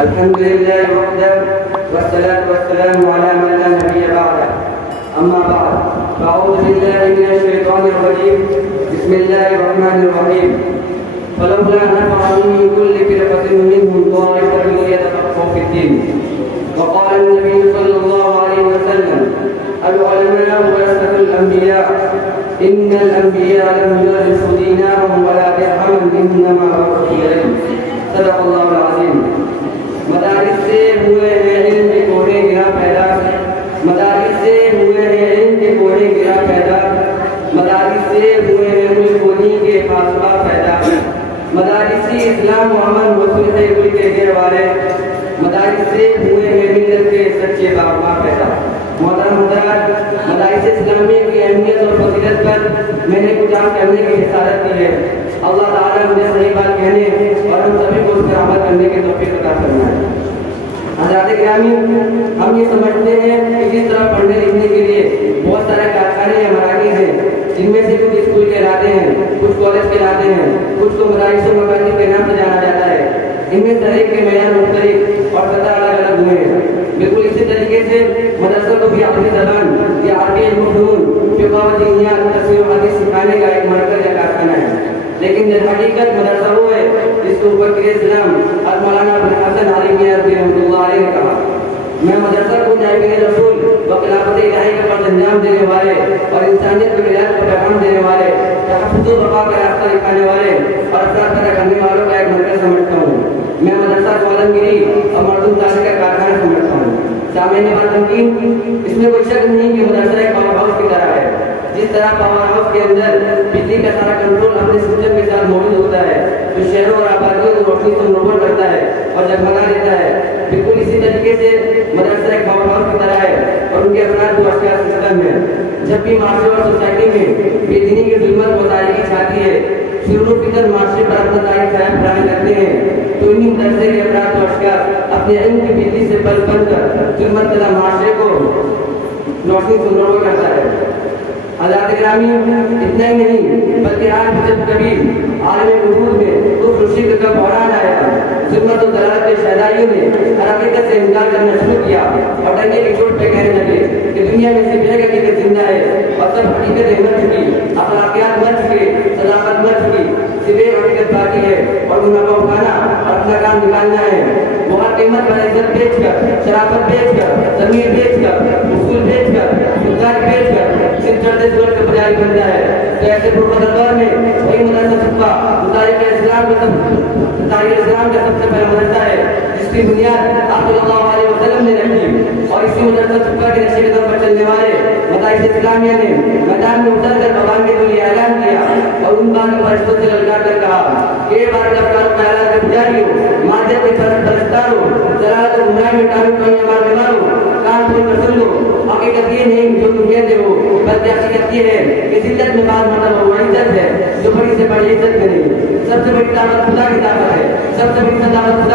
الحمد لله وحده والصلاة والسلام على من لا نبي بعده. أما بعد فأعوذ بالله من الشيطان الرجيم. بسم الله الرحمن الرحيم. فلولا نفر من كل فرقة منهم طائفة ليتفقهوا في الدين. وقال النبي صلى الله عليه وسلم: العلماء ورثة الأنبياء، إن الأنبياء لم يورثوا دينارا ولا درهما إنما ورثوا العلم. صدق الله العظيم. مدارس سے ہوئے ہیں علم کے کوڑے گرا پیدا، مدارس سے ہوئے ہیں علم کے کوڑے گرا پیدا، مدارس سے ہوئے ہیں ملک بنی کے فاصلہ پیدا، مدارسی اسلام و امن و صلح گل کے گہوارے، مدارس سے ہوئے ہیں ملت کے سچے باغباں پیدا. محترم حضرات، مدارس اسلامیہ کی اہمیت اور فضیلت پر میں نے کچھ عام کرنے کی حسارت کی ہے. اللہ تعالیٰ مجھے صحیح بات کہنے اور ہم سبھی کو اس پر عمل کرنے کی توفیق عطا فرمائے. حضرات گرامی، ہم یہ سمجھتے ہیں کہ اس طرح پڑھنے لکھنے کے لیے بہت سارے کارخانے یا مراکز ہیں، جن میں سے کچھ اسکول کہلاتے ہیں، کچھ کالج کہلاتے ہیں، کچھ کو مدارس و مکاتب کے نام سے جانا جاتا ہے. ان میں طریق کے معیار مختلف اور سطح الگ الگ ہوئے ہیں. بالکل اسی طریقے سے مدرسہ کو بھی اپنی زبان یا عربی علم و فنون، فقہ و دینیات، تفسیر و حدیث سکھانے کا ایک مرکز یا کارخانہ ہے. لیکن در حقیقت مدرسہ وہ ہے جس کو فقیر اسلام مولانا ابن حسن علی میاں رحمۃ اللہ علیہ نے کہا: میں مدرسہ کو نائب رسول و خلافت الہی کا فرض انجام دینے والے اور انسانیت کو ہدایت کا پیغام دینے والے، تحفظ و بقا کا راستہ دکھانے والے اور اثرات پیدا کرنے والوں کا ایک مرکز سمجھتا ہوں. میں مدرسہ کو عالمگیری اور مردم تاریخ کا کارخانہ سمجھتا ہوں. سامعین بات تمکین، اس میں کوئی شک نہیں کہ مدرسہ ایک پاور ہاؤس کی طرح ہے. جس طرح پاور ہاؤس کے اندر بجلی کا سارا کنٹرول اپنے سسٹم کے ساتھ موجود ہوتا ہے تو شہروں اور آبادیوں کو روشنی سے منور کرتا ہے اور جگمگا دیتا ہے، بالکل اسی طریقے سے مدرسہ ایک پاور ہاؤس کی طرح ہے اور ان کے افراد کو اشکار سسٹم ہے. جب بھی معاشرے اور سوسائٹی میں بے دینی کی ظلمت و تاریکی چھاتی ہے، شروع فکر معاشرے پر اپنا تاریخ خیال فراہم کرتے ہیں تو انہیں مدرسے کے افراد و اشکار اپنے علم کی بجلی سے پل بن کر ظلمت زدہ معاشرے کو روشنی سے منور کرتا ہے. حضرات گرامی، اتنا ہی نہیں بلکہ آج جب کبھی عالم وجود میں کفر و شرک کا بحران آیا، ظلمت و ضلالت کے شہدائیوں نے ہر حقیقت سے انکار کرنا شروع کیا اور ڈنڈے کی چوٹ پہ کہنے لگے کہ دنیا میں صرف ایک حقیقت زندہ ہے اور سب حقیقتیں مر چکی، اخلاقیات مر چکے، صداقت مر چکی، صرف ایک حقیقت باقی ہے اور انہیں کو اٹھانا اور اپنا کام نکالنا ہے. وہ ہر قیمت پر عزت بیچ کر، شرافت بیچ کر، ضمیر بیچ کر، اصول بیچ کر، سلطان بیچ کر صرف چڑھتے سورج کا پجاری بنتا ہے. تو ایسے دور میں وہی مدرسہ طبقہ تاریخ اسلام کا سب سے پہلا مدرسہ ہے جس کی بنیاد آپ صلی اللہ علیہ وسلم نے رکھی، اور اسی مدرسہ طبقہ کے نشے قدم پر چلنے والے مدارس اسلامیہ نے میدان میں اتر کر بغان کے لیے اعلان کیا اور ان بات کے فرشتوں سے للکار کر کہا کہ یہ بار افکار کا اعلان کر پجاری ہو، مادیت کے پرستار ہو، ضلالت اور گمراہی میں ٹانوں ٹوئیاں مارنے والوں، کان کھول کر سن لو. حقیقت یہ نہیں جو تم کہتے ہو، بلکہ حقیقت یہ ہے کہ ذلت میں بعض مرتبہ وہ عزت ہے جو بڑی سے بڑی عزت میں نہیں. سب سے بڑی طاقت خدا کی طاقت ہے، سب سے بڑی طاقت